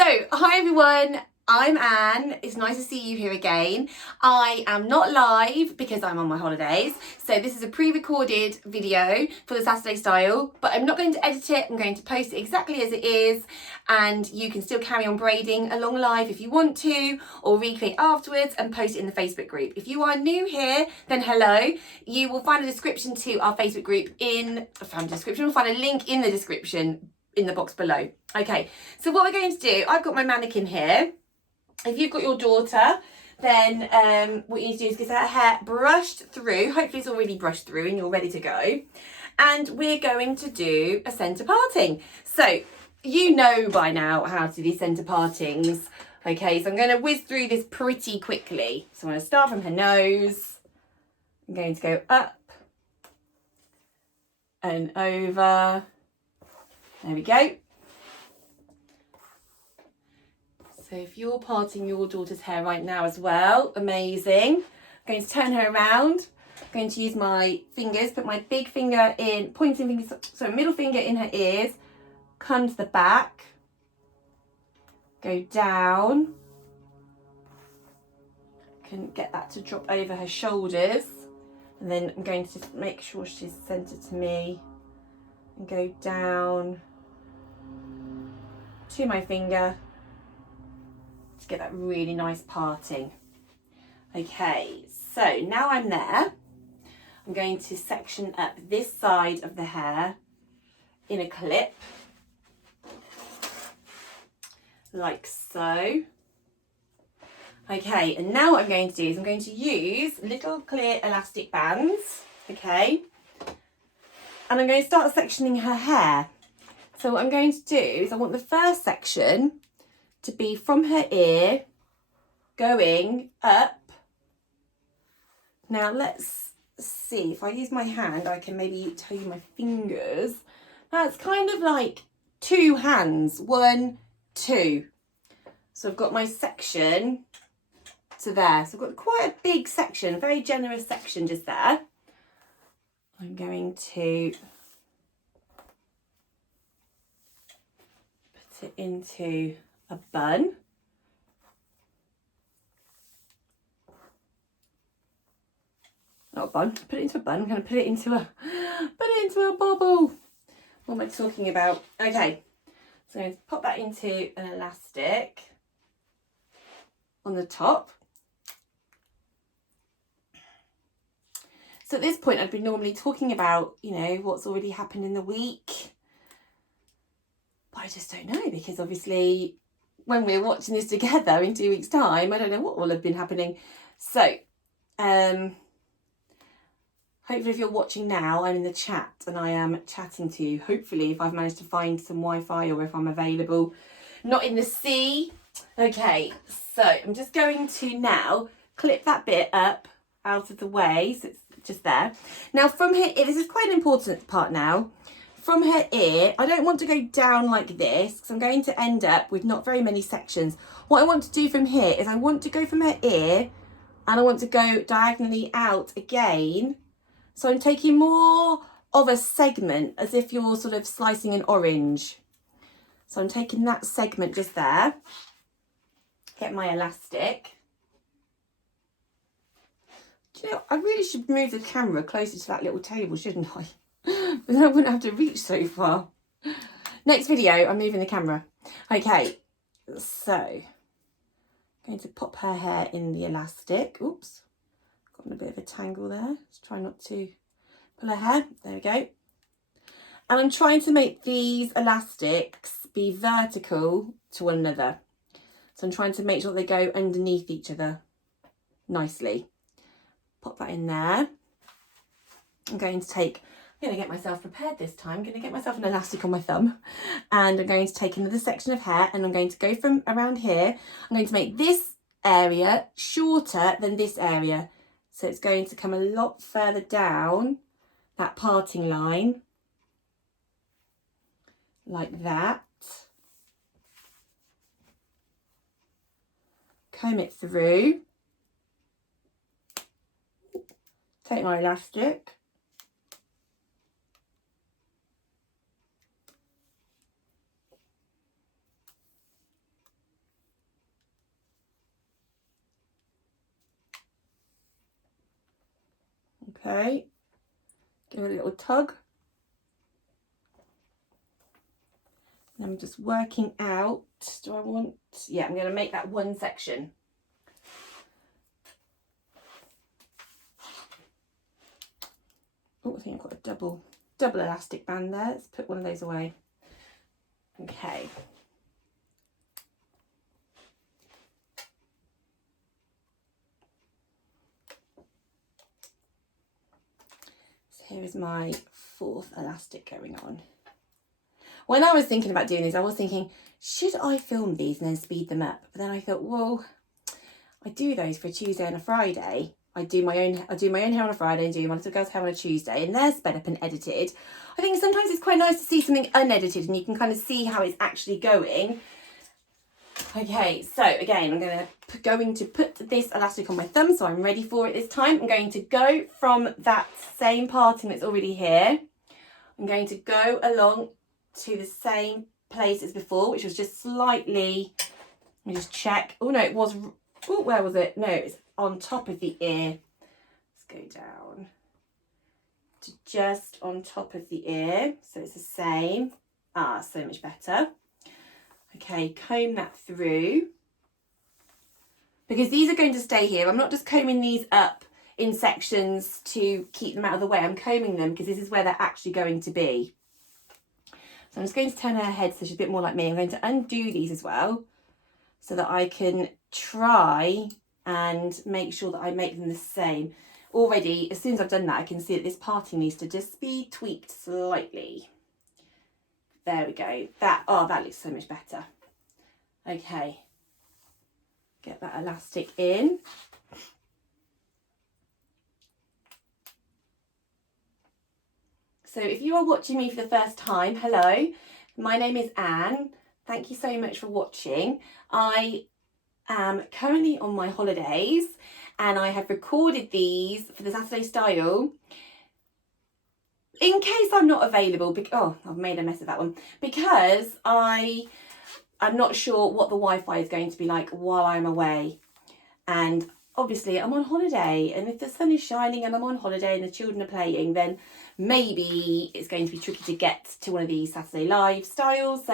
So, hi everyone, I'm Anne. It's nice to see you here again. I am not live because I'm on my holidays. So this is a pre-recorded video for the Saturday style, but I'm not going to edit it. I'm going to post it exactly as it is, and you can still carry on braiding along live if you want to, or recreate afterwards and post it in the Facebook group. If you are new here, then hello. You will find a description to our Facebook group we'll find a link in the description in the box below. Okay, so what we're going to do, I've got my mannequin here. If you've got your daughter, then what you need to do is get her hair brushed through. Hopefully it's already brushed through and you're ready to go. And we're going to do a centre parting. So you know by now how to do these centre partings. Okay, so I'm going to whiz through this pretty quickly. So I'm going to start from her nose. I'm going to go up and over. There we go. So if you're parting your daughter's hair right now as well, amazing. I'm going to turn her around. I'm going to use my fingers, put my big finger in, pointing finger, so middle finger in her ears, come to the back, go down. Can get that to drop over her shoulders. And then I'm going to just make sure she's centered to me and go down to my finger to get that really nice parting. Okay, so now I'm there. I'm going to section up this side of the hair in a clip, like so. Okay, and now what I'm going to do is I'm going to use little clear elastic bands, okay? And I'm going to start sectioning her hair. So what I'm going to do is I want the first section to be from her ear going up. Now let's see, if I use my hand, I can maybe tell you my fingers. That's kind of like two hands, 1, 2. So I've got my section to there. So I've got quite a big section, a very generous section just there. I'm going to put it into a bun. Not a bun, put it into a bun. I'm going to put it into a bobble. What am I talking about? Okay, so I'm going to pop that into an elastic on the top. So at this point, I'd be normally talking about, you know, what's already happened in the week. But I just don't know, because obviously when we're watching this together in 2 weeks' time, I don't know what will have been happening. So, hopefully if you're watching now, I'm in the chat and I am chatting to you. Hopefully if I've managed to find some Wi-Fi or if I'm available, not in the sea. Okay, so I'm just going to now clip that bit up out of the way, so it's just there. Now from here, this is quite an important part now. From her ear, I don't want to go down like this because I'm going to end up with not very many sections. What I want to do from here is I want to go from her ear and I want to go diagonally out again. So I'm taking more of a segment as if you're sort of slicing an orange. So I'm taking that segment just there. Get my elastic. Do you know, I really should move the camera closer to that little table, shouldn't I? But then I wouldn't have to reach so far. Next video, I'm moving the camera. Okay, so I'm going to pop her hair in the elastic. Oops, got in a bit of a tangle there. Let's try not to pull her hair. There we go. And I'm trying to make these elastics be vertical to one another. So I'm trying to make sure they go underneath each other nicely. Pop that in there. I'm going to get myself prepared this time. I'm going to get myself an elastic on my thumb and I'm going to take another section of hair and I'm going to go from around here. I'm going to make this area shorter than this area. So it's going to come a lot further down that parting line like that. Comb it through. Take my elastic. Okay, give it a little tug. And I'm just working out, do I want, yeah, I'm going to make that one section. Oh, I think I've got a double elastic band there. Let's put one of those away. Okay. So here is my 4th elastic going on. When I was thinking about doing this, I was thinking, should I film these and then speed them up? But then I thought, well, I do those for a Tuesday and a Friday. I do my own hair on a Friday and do my little girl's hair on a Tuesday, and they're sped up and edited. I think sometimes it's quite nice to see something unedited and you can kind of see how it's actually going. Okay, so again, I'm going to put this elastic on my thumb, so I'm ready for it this time. I'm going to go from that same parting that's already here. I'm going to go along to the same place as before, which was just slightly, let me just check. Oh no, it was, oh, where was it? No, it's on top of the ear. Let's go down to just on top of the ear, so it's the same. Ah, so much better. Okay, comb that through, because these are going to stay here. I'm not just combing these up in sections to keep them out of the way. I'm combing them because this is where they're actually going to be. So I'm just going to turn her head so she's a bit more like me. I'm going to undo these as well so that I can try and make sure that I make them the same. Already, as soon as I've done that, I can see that this parting needs to just be tweaked slightly. There we go. That looks so much better. Okay. Get that elastic in. So if you are watching me for the first time, hello, my name is Anne. Thank you so much for watching. I am currently on my holidays and I have recorded these for the Saturday Style in case I'm not available. Oh, I've made a mess of that one, because I'm not sure what the Wi-Fi is going to be like while I'm away. And obviously I'm on holiday, and if the sun is shining and I'm on holiday and the children are playing, then maybe it's going to be tricky to get to one of these Saturday Style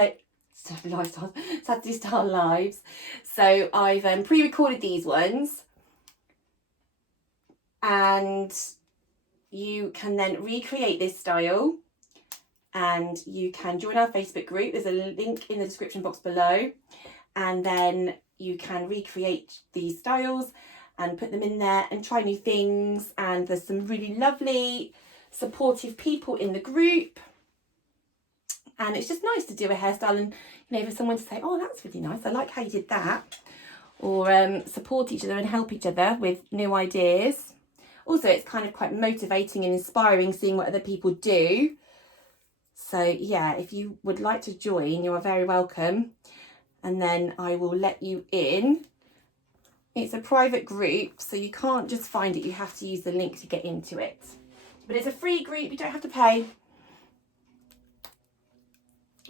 lives. So I've pre-recorded these ones, and you can then recreate this style, and you can join our Facebook group. There's a link in the description box below, and then you can recreate these styles and put them in there and try new things. And there's some really lovely supportive people in the group, and it's just nice to do a hairstyle and, you know, for someone to say, oh, that's really nice, I like how you did that, or support each other and help each other with new ideas. Also, it's kind of quite motivating and inspiring seeing what other people do. So yeah, if you would like to join, you are very welcome, and then I will let you in. It's a private group, so you can't just find it, you have to use the link to get into it. But it's a free group, you don't have to pay.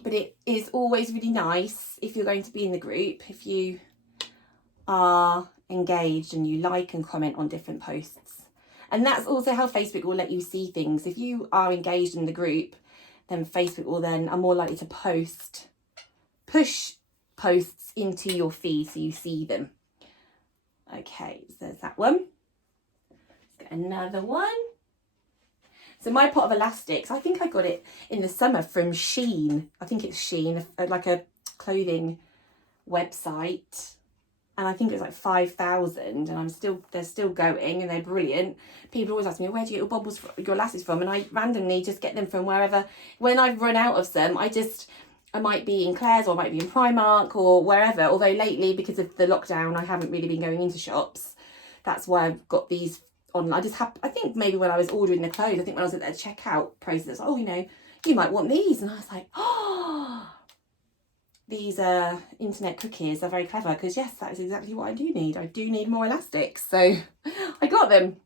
But it is always really nice if you're going to be in the group, if you are engaged and you like and comment on different posts. And that's also how Facebook will let you see things. If you are engaged in the group, then Facebook will then are more likely to push posts into your feed so you see them. Okay, so there's that one. Let's get another one. So my pot of elastics, I think I got it in the summer from Shein. I think it's Shein, like a clothing website. And I think it was like 5,000, and they're still going, and they're brilliant. People always ask me, where do you get your elastics from? And I randomly just get them from wherever. When I've run out of some, I might be in Claire's, or I might be in Primark, or wherever. Although lately, because of the lockdown, I haven't really been going into shops. That's why I've got these on. I think maybe when I was ordering the clothes, I think when I was at the checkout process, I was like, oh, you know, you might want these. And I was like, oh, these internet cookies are very clever, because yes, that is exactly what I do need. I do need more elastics. So I got them,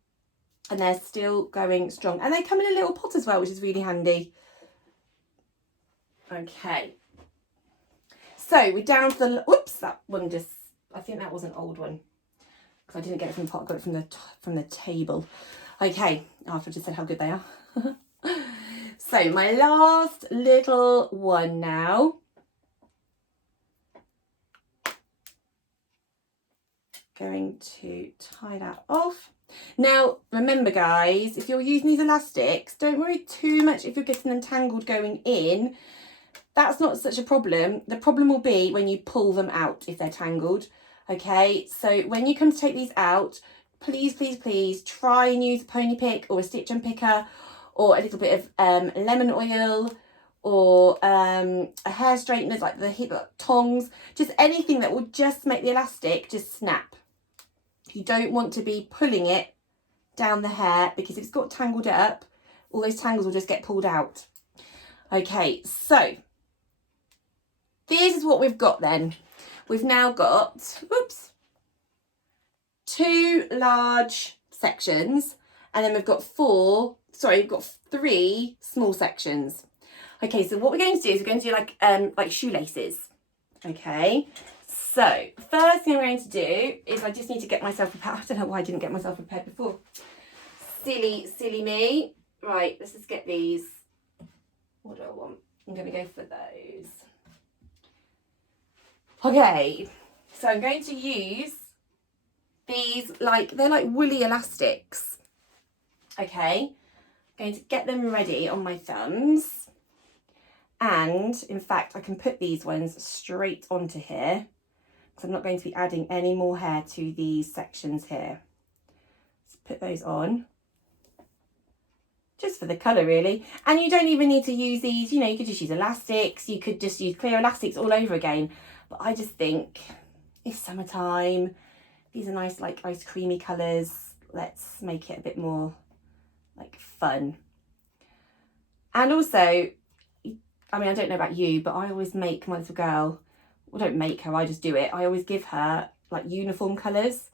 and they're still going strong. And they come in a little pot as well, which is really handy. Okay. So we're down to the, whoops, that one just, I think that was an old one, because I didn't get it from the pot, I got it from the table. Okay, after I just said how good they are. So my last little one now. Going to tie that off. Now, remember guys, if you're using these elastics, don't worry too much if you're getting them tangled going in. That's not such a problem. The problem will be when you pull them out if they're tangled. Okay, so when you come to take these out, please, please, please try and use a pony pick or a stitch unpicker or a little bit of lemon oil or a hair straightener like the tongs, just anything that will just make the elastic just snap. You don't want to be pulling it down the hair because if it's got tangled up, all those tangles will just get pulled out. Okay, so this is what we've got then. We've now got, whoops, 2 large sections and then we've got 3 small sections. Okay, so what we're going to do is we're going to do like shoelaces. Okay, so first thing I'm going to do is I just need to get myself prepared. I don't know why I didn't get myself prepared before. Silly me. Right, let's just get these. What do I want? I'm going to go for those. Okay, so I'm going to use these, they're like woolly elastics. Okay, I'm going to get them ready on my thumbs. And in fact, I can put these ones straight onto here because I'm not going to be adding any more hair to these sections here. Let's put those on. Just for the colour really. And you don't even need to use these, you know, you could just use elastics. You could just use clear elastics all over again. But I just think it's summertime. These are nice, like ice creamy colours. Let's make it a bit more like fun. And also, I mean, I don't know about you, but I always make my little girl, well, don't make her, I just do it. I always give her like uniform colours.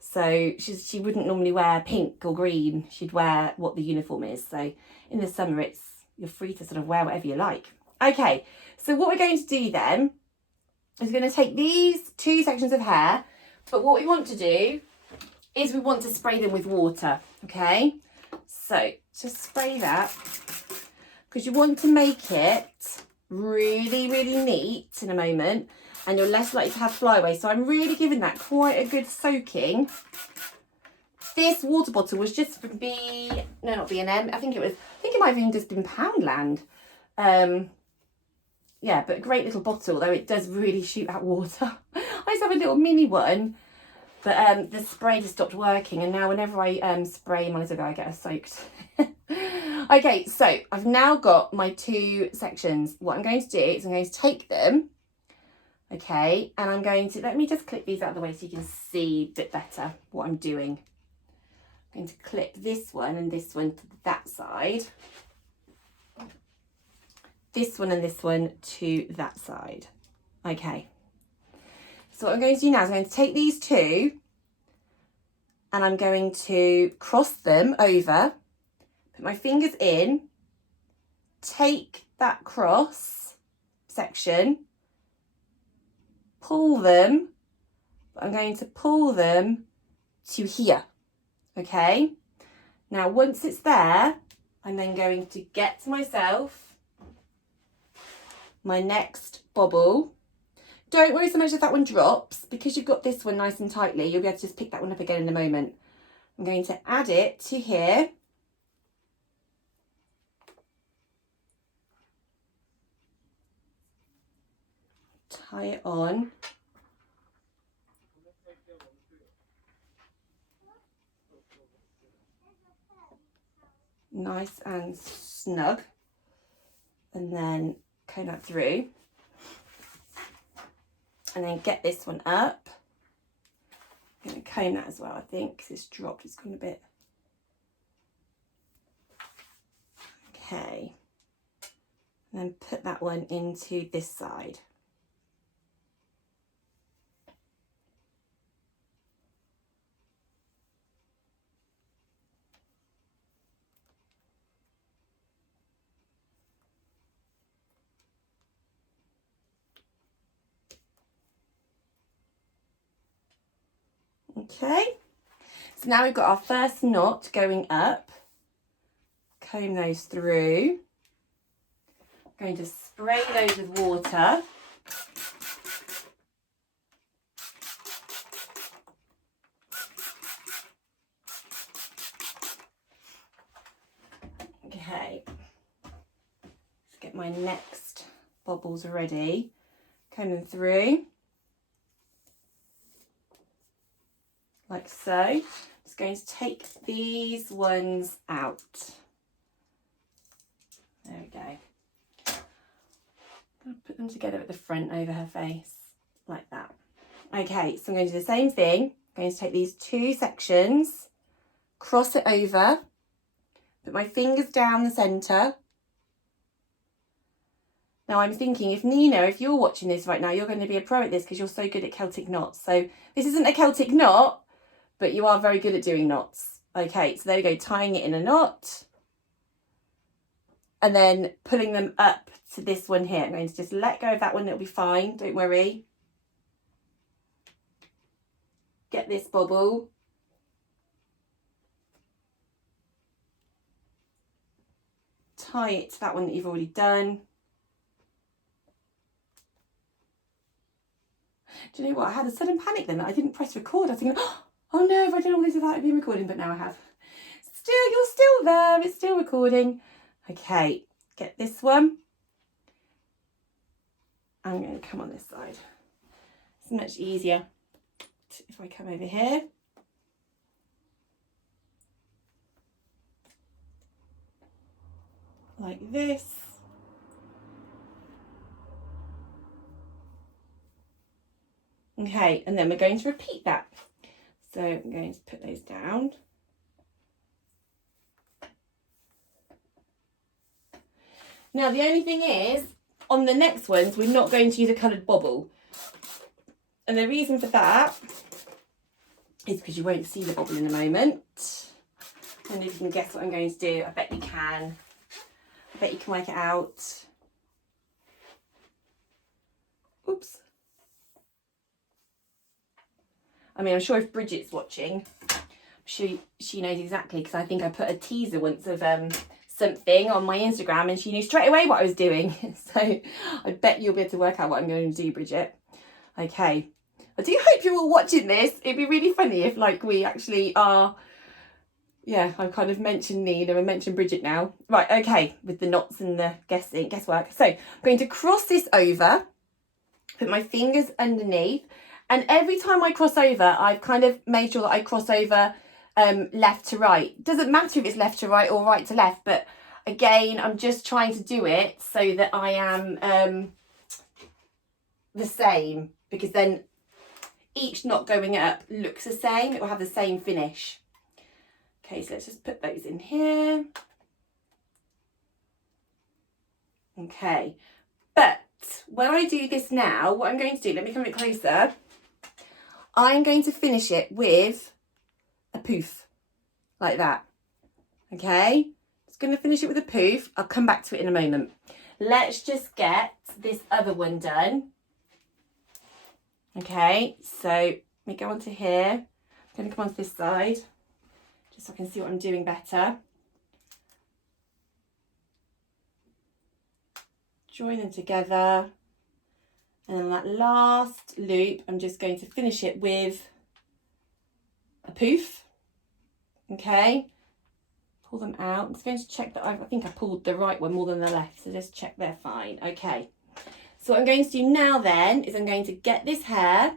So she wouldn't normally wear pink or green. She'd wear what the uniform is. So in the summer, you're free to sort of wear whatever you like. Okay, so what we're going to do then is we're going to take these 2 sections of hair, but what we want to do is we want to spray them with water, okay? So just spray that because you want to make it really, really neat in a moment and you're less likely to have flyaways. So I'm really giving that quite a good soaking. This water bottle was just from not B&M. I think it might have even just been Poundland. Yeah, but a great little bottle, though it does really shoot out water. I used to have a little mini one, but the spray just stopped working, and now whenever I spray my little guy, I get her soaked. Okay, so I've now got my 2 sections. What I'm going to do is I'm going to take them, okay, and I'm going to, let me just clip these out of the way so you can see a bit better what I'm doing. I'm going to clip this one and this one to that side. This one and this one to that side. Okay. So what I'm going to do now is I'm going to take these 2 and I'm going to cross them over, put my fingers in, take that cross section, pull them, but I'm going to pull them to here. Okay. Now once it's there, I'm then going to get to myself my next bobble. Don't worry so much if that one drops, because you've got this one nice and tightly, you'll be able to just pick that one up again in a moment. I'm going to add it to here. Tie it on. Nice and snug. And then comb that through. And then get this one up. I'm going to comb that as well, I think, because it's dropped. It's gone a bit. Okay. And then put that one into this side. Okay, So now we've got our first knot going up. Comb those through. I'm going to spray those with water. Okay, let's get my next bobbles ready. Comb them through, like so. Just going to take these ones out. There we go. I'll put them together at the front over her face, like that. Okay, so I'm going to do the same thing. I'm going to take these two sections, cross it over, put my fingers down the centre. Now I'm thinking, if Nina, if you're watching this right now, you're going to be a pro at this because you're so good at Celtic knots. So this isn't a Celtic knot, but you are very good at doing knots. Okay, so there we go, tying it in a knot. And then pulling them up to this one here. I'm going to just let go of that one, it'll be fine, don't worry. Get this bobble. Tie it to that one that you've already done. Do you know what? I had a sudden panic then that I didn't press record. I was thinking, oh no, if I done all this without it being recording, but now I have. Still, you're still there, it's still recording. Okay, get this one. I'm going to come on this side. It's much easier if I come over here. Like this. Okay, and then we're going to repeat that. So I'm going to put those down. Now the only thing is, on the next ones, we're not going to use a coloured bobble. And the reason for that is because you won't see the bobble in a moment. And if you can guess what I'm going to do, I bet you can. I bet you can work it out. Oops. I mean, I'm sure if Brigitte's watching, she knows exactly, because I think I put a teaser once of something on my Instagram and she knew straight away what I was doing. So I bet you'll be able to work out what I'm going to do, Brigitte. Okay. I do hope you're all watching this. It'd be really funny if, like, we actually are. Yeah, I've kind of mentioned Nina and mentioned Brigitte now. Right, okay, with the knots and the guesswork. So I'm going to cross this over, put my fingers underneath, and every time I cross over, I've kind of made sure that I cross over left to right. Doesn't matter if it's left to right or right to left, but again, I'm just trying to do it so that I am the same, because then each knot going up looks the same. It will have the same finish. Okay, so let's just put those in here. Okay, but when I do this now, what I'm going to do, let me come a bit closer. I'm going to finish it with a poof, like that. Okay, just going to finish it with a poof. I'll come back to it in a moment. Let's just get this other one done. Okay, so let me go onto here. I'm going to come onto this side, just so I can see what I'm doing better. Join them together. And then that last loop, I'm just going to finish it with a poof. Okay, pull them out. I'm just going to check that I think I pulled the right one more than the left, so just check they're fine. Okay, so what I'm going to do now then is I'm going to get this hair,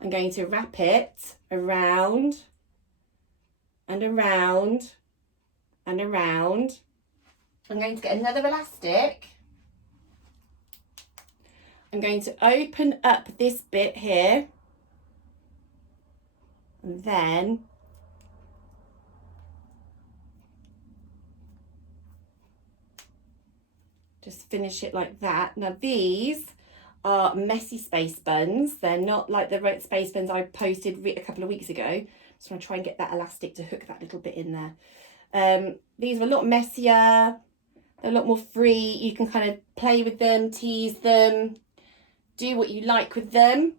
I'm going to wrap it around and around and around. I'm going to get another elastic. I'm going to open up this bit here, and then just finish it like that. Now these are messy space buns. They're not like the space buns I posted a couple of weeks ago. Just want to try and get that elastic to hook that little bit in there. These are a lot messier. They're a lot more free. You can kind of play with them, tease them, do what you like with them.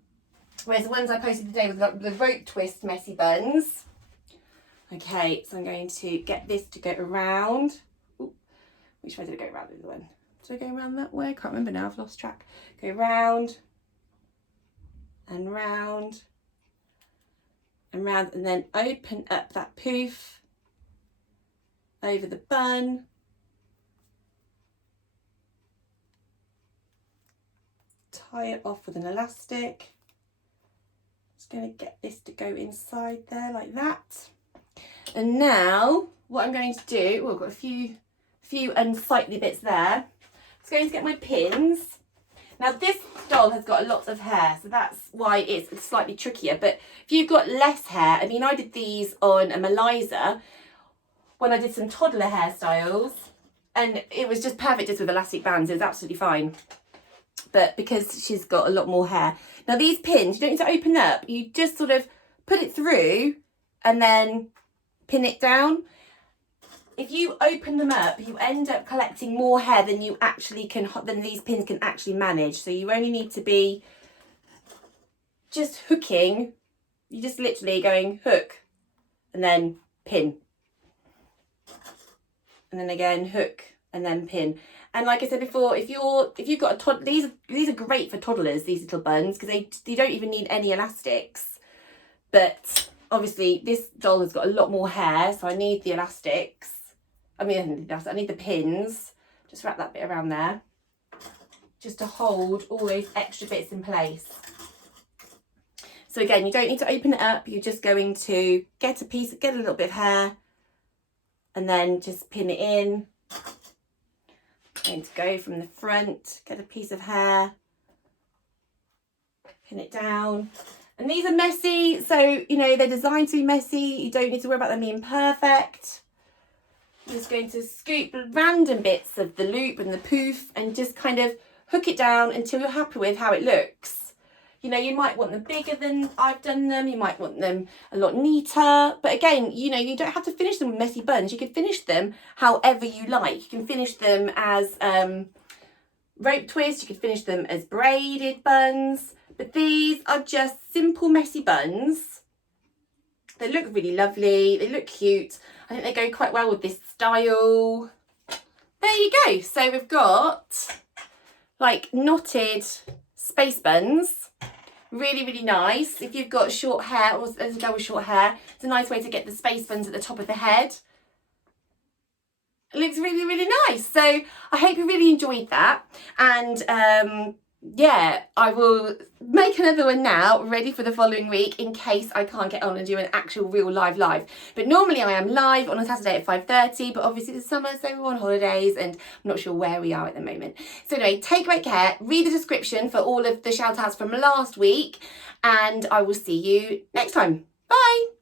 Whereas the ones I posted today with the rope twist messy buns, Okay, so I'm going to get this to go around. Ooh, which way did it go around the other one? Did I go around that way? I can't remember now, I've lost track. Go round and round and round, and then open up that poof over the bun. Tie it off with an elastic. Just going to get this to go inside there like that. And now what I'm going to do, oh, I've got a few unsightly bits there. I'm going to get my pins. Now this doll has got a lot of hair, so that's why it's slightly trickier. But if you've got less hair, I mean, I did these on a Melisa when I did some toddler hairstyles, and it was just perfect just with elastic bands. It was absolutely fine. But because she's got a lot more hair. Now these pins, you don't need to open up. You just sort of put it through and then pin it down. If you open them up, you end up collecting more hair than you actually can, than these pins can actually manage. So you only need to be just hooking. You're just literally going hook and then pin. And then again, hook and then pin. And like I said before, if you've got a toddler, these are great for toddlers, these little buns, because they don't even need any elastics. But obviously this doll has got a lot more hair, so I need the elastics. I need the pins. Just wrap that bit around there, just to hold all those extra bits in place. So again, you don't need to open it up. You're just going to get a little bit of hair, and then just pin it in. I'm going to go from the front, get a piece of hair, pin it down. And these are messy, so you know they're designed to be messy. You don't need to worry about them being perfect. I'm just going to scoop random bits of the loop and the poof and just kind of hook it down until you're happy with how it looks. You know, you might want them bigger than I've done them. You might want them a lot neater. But again, you know, you don't have to finish them with messy buns. You can finish them however you like. You can finish them as rope twists. You can finish them as braided buns. But these are just simple messy buns. They look really lovely. They look cute. I think they go quite well with this style. There you go. So we've got like knotted space buns. Really, really nice. If you've got short hair, or as a girl with short hair, it's a nice way to get the space buns at the top of the head. It looks really, really nice. So I hope you really enjoyed that. And yeah, I will make another one now, ready for the following week, in case I can't get on and do an actual real live. But normally I am live on a Saturday at 5:30, but obviously it's summer, so we're on holidays and I'm not sure where we are at the moment. So anyway, take great care, read the description for all of the shout outs from last week, and I will see you next time. Bye!